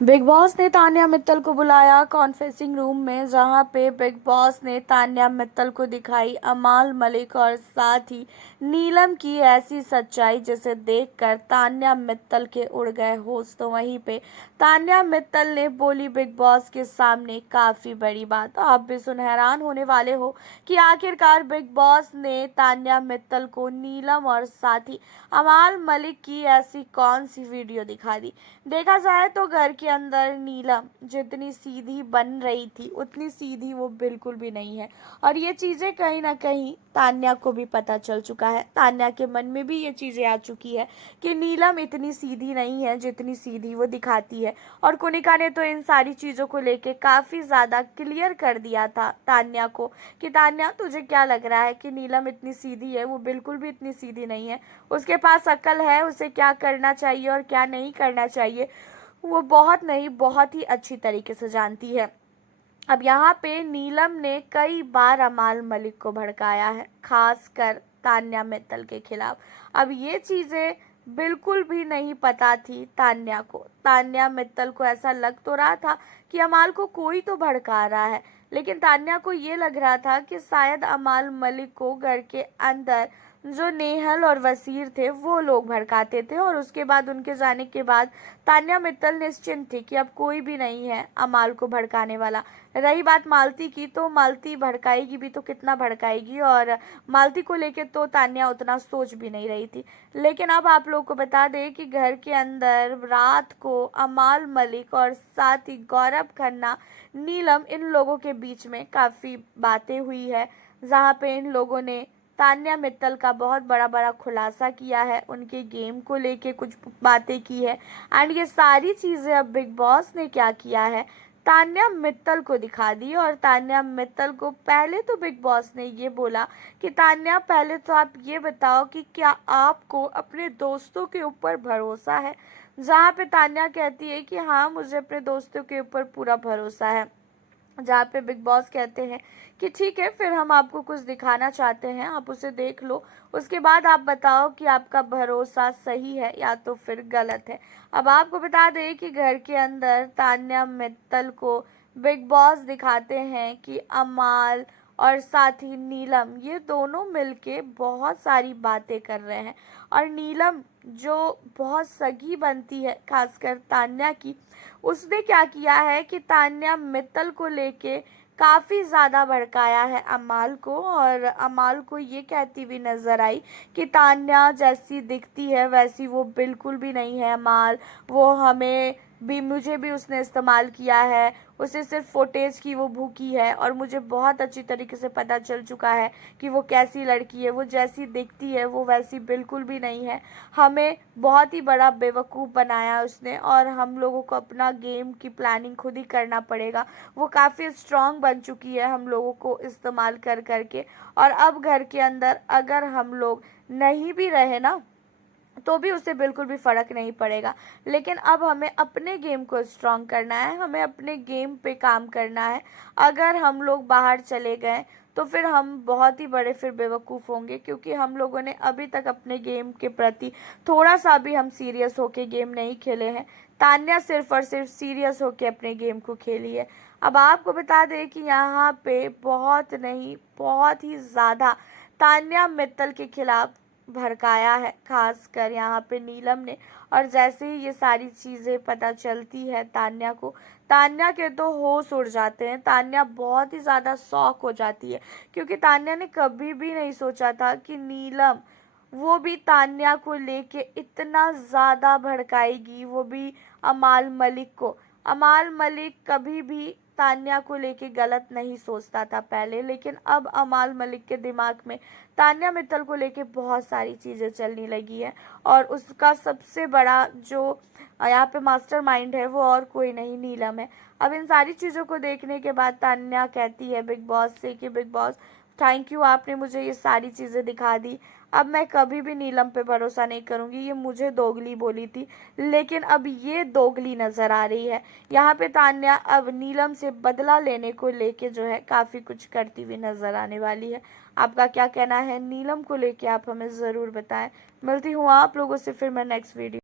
Big boss ने तान्या मित्तल को बुलाया कॉन्फ्रेंसिंग रूम में, जहां पे बिग बॉस ने तान्या मित्तल को दिखाई अमाल मलिक और साथ ही नीलम की ऐसी सच्चाई जिसे देखकर तान्या मित्तल के उड़ गए होश। तो वहीं पे तान्या मित्तल ने बोली बिग बॉस के सामने काफी बड़ी बात। आप भी सुन हैरान होने वाले हो कि आखिरकार बिग बॉस ने तान्या मित्तल को नीलम और साथ ही अमाल मलिक की ऐसी कौन सी वीडियो दिखा दी। देखा जाए तो घर के अंदर नीलम जितनी सीधी बन रही थी उतनी सीधी वो बिल्कुल भी नहीं है, और ये चीजें कहीं ना कहीं तान्या को भी पता चल चुका है। तान्या के मन में भी ये चीजें आ चुकी है कि नीलम इतनी सीधी नहीं है जितनी सीधी वो दिखाती है। और कुनिका ने तो इन सारी चीजों को लेके काफी ज्यादा क्लियर कर दिया था तान्या को कि तान्या तुझे क्या लग रहा है कि नीलम इतनी सीधी है, वो बिल्कुल भी इतनी सीधी नहीं है। उसके पास अक्ल है, उसे क्या करना चाहिए और क्या नहीं करना चाहिए वो बहुत नहीं बहुत ही अच्छी तरीके से जानती है। अब यहाँ पे नीलम ने कई बार अमाल मलिक को भड़काया है, खासकर तान्या मित्तल के खिलाफ। अब ये चीजें बिल्कुल भी नहीं पता थी तान्या को। तान्या मित्तल को ऐसा लग तो रहा था कि अमाल को कोई तो भड़का रहा है, लेकिन तान्या को ये लग रहा था कि शायद अमाल मलिक को घर के अंदर जो नेहल और वसीर थे वो लोग भड़काते थे, और उसके बाद उनके जाने के बाद तान्या मित्तल निश्चिंत थी कि अब कोई भी नहीं है अमाल को भड़काने वाला। रही बात मालती की, तो मालती भड़काएगी भी तो कितना भड़काएगी, और मालती को लेके तो तान्या उतना सोच भी नहीं रही थी। लेकिन अब आप लोग को बता दें कि घर के अंदर रात को अमाल मलिक और साथ ही गौरव खन्ना, नीलम, इन लोगों के बीच में काफ़ी बातें हुई है, जहाँ पे इन लोगों ने तान्या मित्तल का बहुत बड़ा बड़ा खुलासा किया है, उनके गेम को लेके कुछ बातें की है। एंड ये सारी चीज़ें अब बिग बॉस ने क्या किया है, तान्या मित्तल को दिखा दी। और तान्या मित्तल को पहले तो बिग बॉस ने ये बोला कि तान्या पहले तो आप ये बताओ कि क्या आपको अपने दोस्तों के ऊपर भरोसा है। जहाँ पे तान्या कहती है कि हाँ मुझे अपने दोस्तों के ऊपर पूरा भरोसा है, जहाँ पे बिग बॉस कहते हैं कि ठीक है फिर हम आपको कुछ दिखाना चाहते हैं, आप उसे देख लो, उसके बाद आप बताओ कि आपका भरोसा सही है या तो फिर गलत है। अब आपको बता दें कि घर के अंदर तान्या मित्तल को बिग बॉस दिखाते हैं कि अमाल और साथ ही नीलम ये दोनों मिलके बहुत सारी बातें कर रहे हैं। और नीलम जो बहुत सगी बनती है खासकर तान्या की, उसने क्या किया है कि तान्या मित्तल को लेके काफ़ी ज़्यादा भड़काया है अमाल को, और अमाल को ये कहती हुई नज़र आई कि तान्या जैसी दिखती है वैसी वो बिल्कुल भी नहीं है अमाल, वो हमें भी, मुझे भी उसने इस्तेमाल किया है, उसे सिर्फ फुटेज की वो भूखी है, और मुझे बहुत अच्छी तरीके से पता चल चुका है कि वो कैसी लड़की है, वो जैसी दिखती है वो वैसी बिल्कुल भी नहीं है। हमें बहुत ही बड़ा बेवकूफ़ बनाया उसने, और हम लोगों को अपना गेम की प्लानिंग खुद ही करना पड़ेगा। वो काफ़ी स्ट्रांग बन चुकी है हम लोगों को इस्तेमाल कर करके, और अब घर के अंदर अगर हम लोग नहीं भी रहे ना तो भी उससे बिल्कुल भी फ़र्क नहीं पड़ेगा। लेकिन अब हमें अपने गेम को स्ट्रॉन्ग करना है, हमें अपने गेम पे काम करना है। अगर हम लोग बाहर चले गए तो फिर हम बहुत ही बड़े फिर बेवकूफ़ होंगे, क्योंकि हम लोगों ने अभी तक अपने गेम के प्रति थोड़ा सा भी हम सीरियस होके गेम नहीं खेले हैं। तान्या सिर्फ और सिर्फ सीरियस होके अपने गेम को खेली है। अब आपको बता दें कि यहाँ पे बहुत नहीं बहुत ही ज़्यादा तान्या मित्तल के खिलाफ भड़काया है, खासकर यहाँ पे नीलम ने। और जैसे ही ये सारी चीज़ें पता चलती है तान्या को, तान्या के तो होश उड़ जाते हैं, तान्या बहुत ही ज़्यादा शॉक हो जाती है, क्योंकि तान्या ने कभी भी नहीं सोचा था कि नीलम वो भी तान्या को लेके इतना ज़्यादा भड़काएगी, वो भी अमाल मलिक को। अमाल मलिक कभी भी तान्या को लेके गलत नहीं सोचता था पहले, लेकिन अब अमाल मलिक के दिमाग में तान्या मित्तल को लेके बहुत सारी चीज़ें चलने लगी है, और उसका सबसे बड़ा जो यहाँ पे मास्टरमाइंड है वो और कोई नहीं नीलम है। अब इन सारी चीज़ों को देखने के बाद तान्या कहती है बिग बॉस से कि बिग बॉस थैंक यू, आपने मुझे ये सारी चीज़ें दिखा दी। अब मैं कभी भी नीलम पे भरोसा नहीं करूँगी, ये मुझे दोगली बोली थी, लेकिन अब ये दोगली नज़र आ रही है। यहाँ पे तान्या अब नीलम से बदला लेने को लेके जो है काफ़ी कुछ करती हुई नज़र आने वाली है। आपका क्या कहना है नीलम को लेके, आप हमें ज़रूर बताएं। मिलती हूँ आप लोगों से फिर मैं नेक्स्ट वीडियो